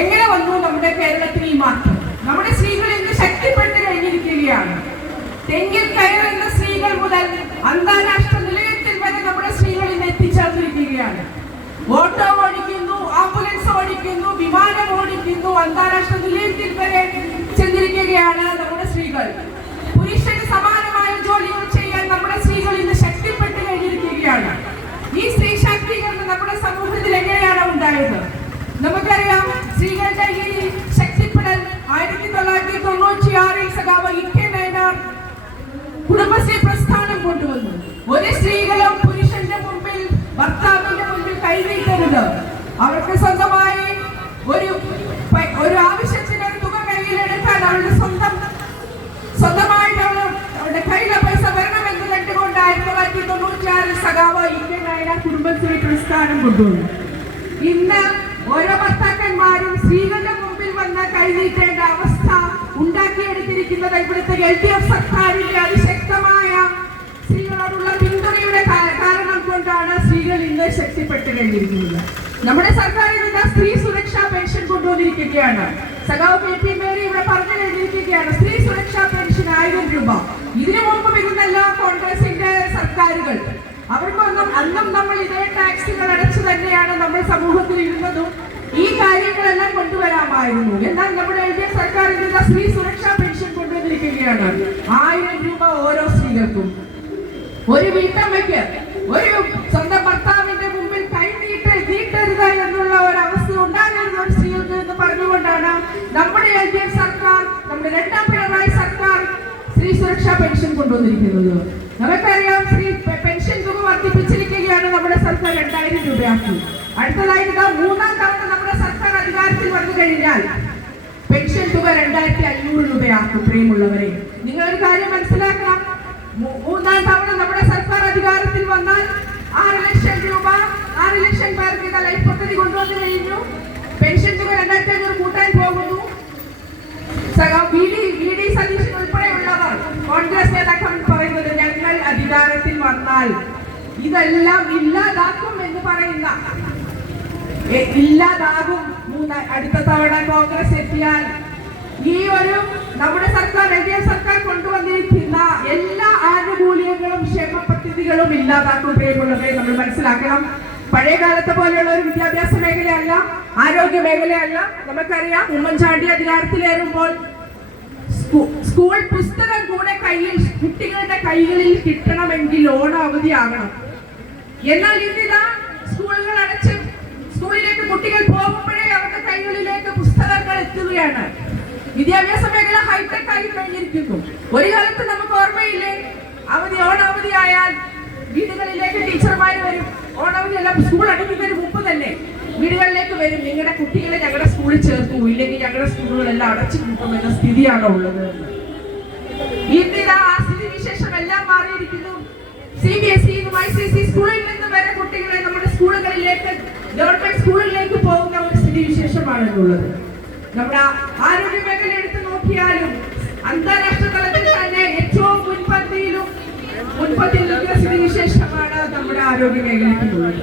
എങ്ങനെ വന്നു നമ്മുടെ കേരളത്തിൽ ഈ മാറ്റം? നമ്മുടെ സ്ത്രീകൾ ഇന്ന് ശക്തിപ്പെട്ട് കഴിഞ്ഞിരിക്കുകയാണ്. തെങ്ങിൽ കയറുന്ന സ്ത്രീകൾ മുതൽ അന്താരാഷ്ട്ര നിലയത്തിൽ വരെ നമ്മുടെ സ്ത്രീകൾ ഇന്ന് എത്തിച്ചേർന്നിരിക്കുകയാണ്. ഓട്ടോ ഓടിക്കുന്നു, ആംബുലൻസ് ഓടിക്കുന്നു, വിമാനം ഓടിക്കുന്നു, അന്താരാഷ്ട്ര നിലയത്തിൽ വരെ ചെന്നിരിക്കുകയാണ് നമ്മുടെ സ്ത്രീകൾ. പുരുഷന് സമാനമായ ജോലികൾ ചെയ്യാൻ നമ്മുടെ സ്ത്രീകൾ ഇന്ന് ശക്തിപ്പെട്ട് കഴിഞ്ഞിരിക്കുകയാണ്. ഈ സ്ത്രീ ശാക്തീകരണം നമ്മുടെ സമൂഹത്തിൽ എങ്ങനെയാണ് ഉണ്ടായത്? നമുക്കറിയാം, സ്ത്രീകളുടെ ഈ ശക്തിപ്പെടൽ 1996 സഖാവ് ഇ.കെ. നയനാർ കുടുംബശ്രീ പ്രസ്ഥാനം കൊണ്ടുവന്നു. ഒരു സ്ത്രീകളും പുരുഷന്റെ മുമ്പിൽ, ഭർത്താവിന്റെ മുമ്പിൽ കൈനീട്ടരുത്. അവർക്ക് സ്വന്തമായി ഒരു ആവശ്യത്തിന് ഒരു തുക കയ്യിലെടുക്കാൻ അവരുടെ സ്വന്തമായിട്ട് അവരുടെ കയ്യിലെ പൈസ വരണമെന്ന് കണ്ടുകൊണ്ട് 1996 സഖാവ് ഇ.കെ. നയനാർ കുടുംബശ്രീ പ്രസ്ഥാനം കൊണ്ടുവന്നു. ഇന്ന് ഓരോ ഭർത്താക്കന്മാരും സ്ത്രീകളുടെ മുമ്പിൽ വന്ന് കൈനീട്ടേണ്ട അവസ്ഥ ഉണ്ടാക്കിയെടുത്തിരിക്കുന്നത് ഇവിടുത്തെ LDF സർക്കാരിന്റെ അതിശക്തമായ സ്ത്രീകളോടുള്ള പിന്തുണയുടെ കാരണം കൊണ്ടാണ് സ്ത്രീകൾ ഇന്ന് ശക്തിപ്പെട്ട് കഴിഞ്ഞിരിക്കുന്നത്. നമ്മുടെ സർക്കാർ ഇന്ന് സ്ത്രീ സുരക്ഷാ പെൻഷൻ കൊണ്ടുവന്നിരിക്കുകയാണ്. സഖാവ് KP മേരി ഇവിടെ പറഞ്ഞു കഴിഞ്ഞിരിക്കുകയാണ്. സ്ത്രീ സുരക്ഷാ പെൻഷൻ 1000 രൂപ. ഇതിനു മുമ്പ് ഇരുന്നല്ലോ കോൺഗ്രസിന്റെ സർക്കാരുകൾ. അവർക്കൊന്നും അന്നും നമ്മൾ ഇതേ ടാക്സുകൾ അടച്ചു തന്നെയാണ് നമ്മൾ സമൂഹത്തിൽ ഇരുന്നതും. ഈ കാര്യങ്ങളെല്ലാം കൊണ്ടുവരാമായിരുന്നു. എന്നാൽ നമ്മുടെ LDF സർക്കാർ ഇന്ന് സ്ത്രീ സുരക്ഷാ പെൻഷൻ കൊണ്ടുവന്നിരിക്കുകയാണ്. 1000 രൂപ ഓരോ സ്ത്രീകൾക്കും. ഒരു വീട്ടമ്മയ്ക്ക് ഒരു സ്വന്തം ഭർത്താവിന്റെ മുമ്പിൽ നീട്ടരുത് എന്നുള്ള ഒരു അവസ്ഥ ഉണ്ടാകരുത് ഒരു സ്ത്രീകൾക്ക് എന്ന് പറഞ്ഞുകൊണ്ടാണ് നമ്മുടെ LDF സർക്കാർ, നമ്മുടെ രണ്ടാം പിണറായി സർക്കാർ സ്ത്രീ സുരക്ഷാ പെൻഷൻ കൊണ്ടുവന്നിരിക്കുന്നത്. നമുക്കറിയാം, സ്ത്രീ പെൻഷൻ തുക വർദ്ധിപ്പിച്ചിരിക്കുകയാണ് നമ്മുടെ സർക്കാർ 2000 രൂപയാക്കി. അടുത്തതായിട്ട് മൂന്നാം തവണ നമ്മുടെ സർക്കാർ അധികാരത്തിൽ വന്നു കഴിഞ്ഞാൽ പെൻഷൻ തുക 2500 രൂപയാക്കും. പ്രിയമുള്ളവരെ, നിങ്ങളൊരു കാര്യം മനസ്സിലാക്കണം. മൂന്നാം തവണ നമ്മുടെ സർക്കാർ അധികാരത്തിൽ വന്നാൽ 6 ലക്ഷം രൂപ, 6 ലക്ഷം പേർക്ക് ലൈഫ് പദ്ധതി കൊണ്ടുവന്നു കഴിഞ്ഞു. പെൻഷൻ തുക 2500 കൂട്ടാൻ പോകുന്നു. വി.ഡി. സതീശൻ ഉൾപ്പെടെയുള്ളവർ, കോൺഗ്രസ് നേതാക്കൾ പറയുന്നത് ഞങ്ങൾ അധികാരത്തിൽ വന്നാൽ ഇതെല്ലാം ഇല്ലാതാക്കും എന്ന് പറയുന്ന, ഇല്ലാതാകും അടുത്ത തവണ കോൺഗ്രസ് എത്തിയാൽ. ഈ ഒരു നമ്മുടെ സർക്കാർ, LDF സർക്കാർ കൊണ്ടുവന്നിരിക്കുന്ന എല്ലാ ആനുകൂല്യങ്ങളും ക്ഷേമ പദ്ധതികളും ഇല്ലാതാക്കും. പ്രിയമുള്ളവരെ, നമ്മൾ മനസ്സിലാക്കണം. പഴയ കാലത്തെ പോലെയുള്ള ഒരു വിദ്യാഭ്യാസ മേഖലയല്ല, ആരോഗ്യ മേഖലയല്ല. നമുക്കറിയാം, ഉമ്മൻചാണ്ടി അധികാരത്തിലേറുമ്പോൾ സ്കൂൾ പുസ്തകം കൂടെ കുട്ടികളുടെ കൈകളിൽ കിട്ടണമെങ്കിൽ ഓണാവധിയാകണം. എന്നാൽ ഇന്നിതാ സ്കൂളുകൾ അടച്ച് സ്കൂളിലേക്ക് കുട്ടികൾ പോകുമ്പോഴേ അവരുടെ കൈകളിലേക്ക് പുസ്തകങ്ങൾ എത്തുകയാണ്. വിദ്യാഭ്യാസ മേഖല ഹൈടെക് ആയി കഴിഞ്ഞിരിക്കുന്നു. ഒരു കാലത്ത് നമുക്ക് ഓർമ്മയില്ലേ, ഓണാവധി ആയാൽ വീടുകളിലേക്ക് ടീച്ചർമാർ വരും. ഓണാവധി എല്ലാം സ്കൂൾ അടയ്ക്കുന്നതിന് മുമ്പ് തന്നെ വീടുകളിലേക്ക് വരും. നിങ്ങളുടെ കുട്ടികളെ ഞങ്ങളുടെ സ്കൂളിൽ ചേർക്കൂ, ഇല്ലെങ്കിൽ ഞങ്ങളുടെ സ്കൂളുകളെല്ലാം അടച്ചു കൂട്ടുമെന്ന സ്ഥിതിയാണോ ഉള്ളത്? ഇന്നിതാ ആ സ്ഥിതിവിശേഷം എല്ലാം മാറിയിരിക്കുന്നു. CBSE ICSE സ്കൂളിൽ നിന്ന് വരെ കുട്ടികളെ നമ്മുടെ സ്കൂളുകളിലേക്ക്, ഗവൺമെന്റ് സ്കൂളുകളിലേക്ക് പോകുന്ന ഒരു സ്ഥിതിവിശേഷമാണെന്നുള്ളത്. നമ്മുടെ ആരോഗ്യ മേഖല എടുത്തു നോക്കിയാലും അന്താരാഷ്ട്ര തലത്തിൽ തന്നെ ഏറ്റവും മുൻപന്തിയിൽ നിൽക്കുന്ന സ്ഥിതിവിശേഷമാണ് നമ്മുടെ ആരോഗ്യ മേഖലയ്ക്കുള്ളത്.